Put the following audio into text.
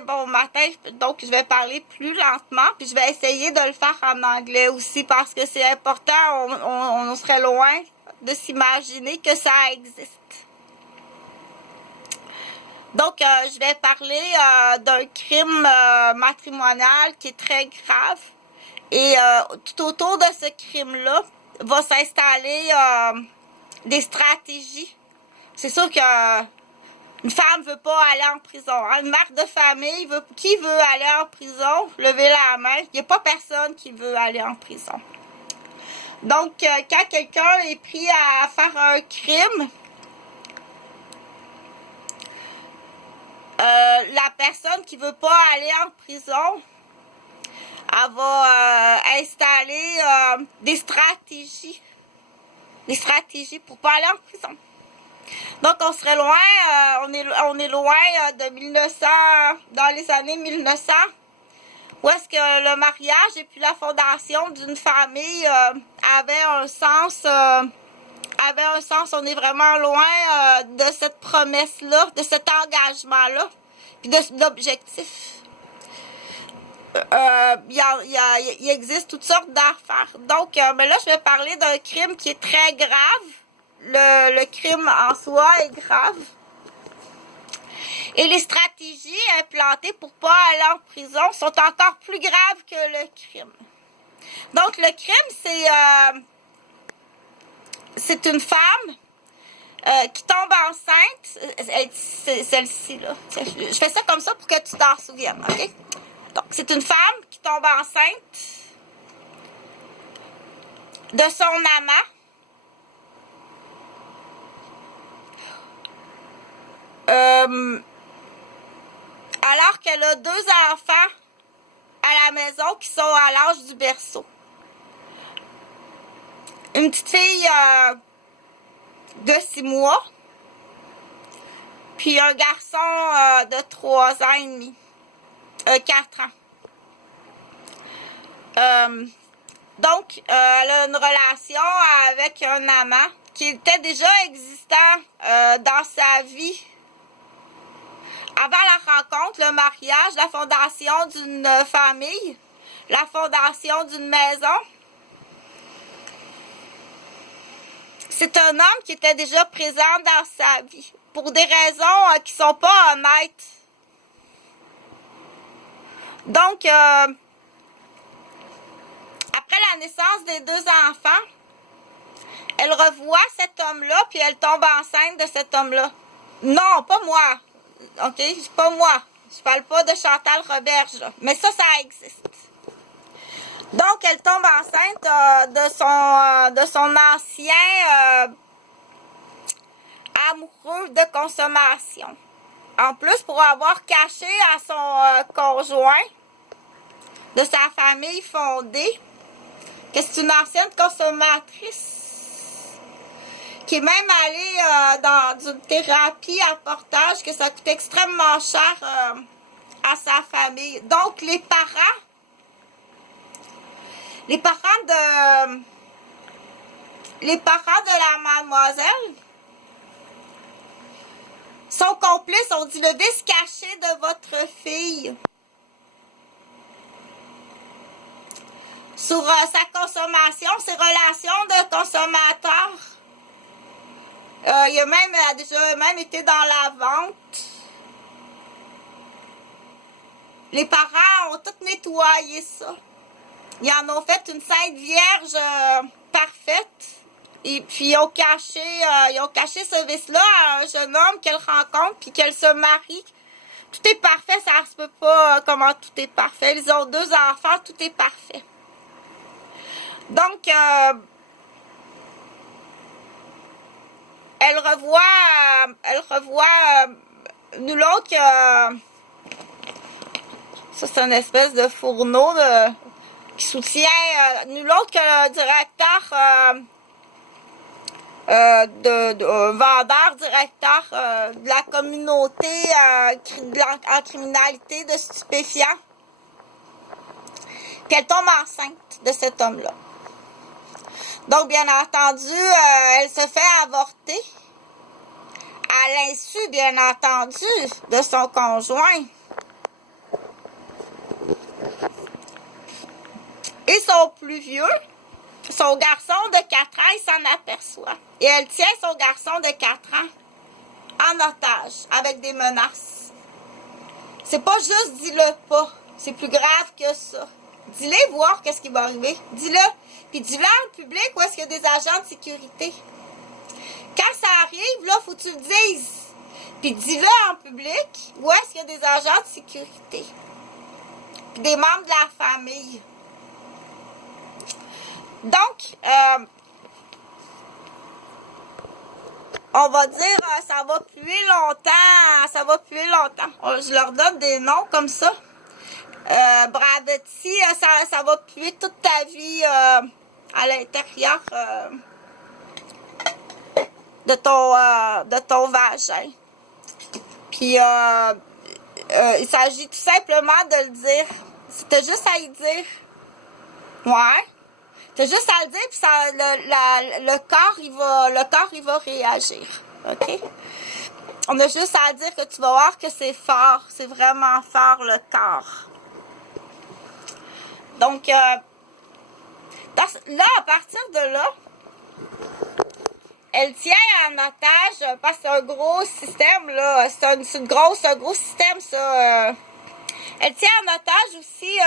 bon matin, donc je vais parler plus lentement, puis je vais essayer de le faire en anglais aussi parce que c'est important, on serait loin de s'imaginer que ça existe. Donc, je vais parler d'un crime matrimonial qui est très grave. Et tout autour de ce crime-là va s'installer des stratégies. C'est sûr que une femme ne veut pas aller en prison. Hein? Une mère de famille, qui veut aller en prison? Levez la main. Il n'y a pas personne qui veut aller en prison. Donc, quand quelqu'un est pris à faire un crime, la personne qui ne veut pas aller en prison, elle va installer des stratégies pour ne pas aller en prison. Donc, on serait loin, on est loin de 1900, dans les années 1900, où est-ce que le mariage et puis la fondation d'une famille avait un sens, on est vraiment loin de cette promesse-là, de cet engagement-là, puis de l'objectif. Il existe toutes sortes d'affaires. Donc, mais là, je vais parler d'un crime qui est très grave. Le crime en soi est grave. Et les stratégies implantées pour ne pas aller en prison sont encore plus graves que le crime. Donc, le crime, c'est une femme qui tombe enceinte. C'est celle-ci, là. Je fais ça comme ça pour que tu t'en souviennes, OK? Donc, c'est une femme qui tombe enceinte de son amant. Alors qu'elle a 2 enfants à la maison qui sont à l'âge du berceau. Une petite fille de 6 mois, puis un garçon de 3 ans et demi, 4 ans. Donc, elle a une relation avec un amant qui était déjà existant dans sa vie. Avant la rencontre, le mariage, la fondation d'une famille, la fondation d'une maison. C'est un homme qui était déjà présent dans sa vie pour des raisons qui ne sont pas honnêtes. Donc, après la naissance des 2 enfants, elle revoit cet homme-là, puis elle tombe enceinte de cet homme-là. Non, pas moi. OK? C'est pas moi. Je parle pas de Chantal Roberge, là. Mais ça existe. Donc, elle tombe enceinte de son ancien amoureux de consommation. En plus, pour avoir caché à son conjoint de sa famille fondée que c'est une ancienne consommatrice qui est même allée dans une thérapie à portage que ça coûte extrêmement cher à sa famille. Donc, les parents de la mademoiselle sont complices, on dit le vice caché de votre fille. Sur sa consommation, ses relations de consommateur. Il a déjà même été dans la vente. Les parents ont tout nettoyé ça. Ils en ont fait une sainte vierge parfaite. Et puis ils ont caché ce vice-là à un jeune homme qu'elle rencontre puis qu'elle se marie. Tout est parfait, ça se peut pas comment tout est parfait. Ils ont 2 enfants, tout est parfait. Donc, elle revoit nous l'autre que ça c'est une espèce de fourneau qui soutient nul autre que le directeur vendeur directeur de la communauté en criminalité de stupéfiants. Puis elle tombe enceinte de cet homme-là. Donc, bien entendu, elle se fait avorter à l'insu, bien entendu, de son conjoint. son plus vieux, son garçon de 4 ans, il s'en aperçoit. Et elle tient son garçon de 4 ans en otage, avec des menaces. C'est pas juste dis-le pas, c'est plus grave que ça. Dis-le voir qu'est-ce qui va arriver. Dis-le. Puis dis-le en public où est-ce qu'il y a des agents de sécurité. Quand ça arrive, là, faut que tu le dises. Puis dis-le en public où est-ce qu'il y a des agents de sécurité. Puis des membres de la famille. Donc, on va dire, ça va puer longtemps, Je leur donne des noms comme ça. Bravetti, ça va puer toute ta vie à l'intérieur de ton vagin. Puis, il s'agit tout simplement de le dire. T'as juste à y dire. Ouais. T'as juste à le dire, puis ça, le corps, il va réagir. OK? On a juste à dire que tu vas voir que c'est fort. C'est vraiment fort, le corps. Donc, là, à partir de là, elle tient en otage, parce que c'est un gros système, là. C'est un gros système, ça. Elle tient en otage aussi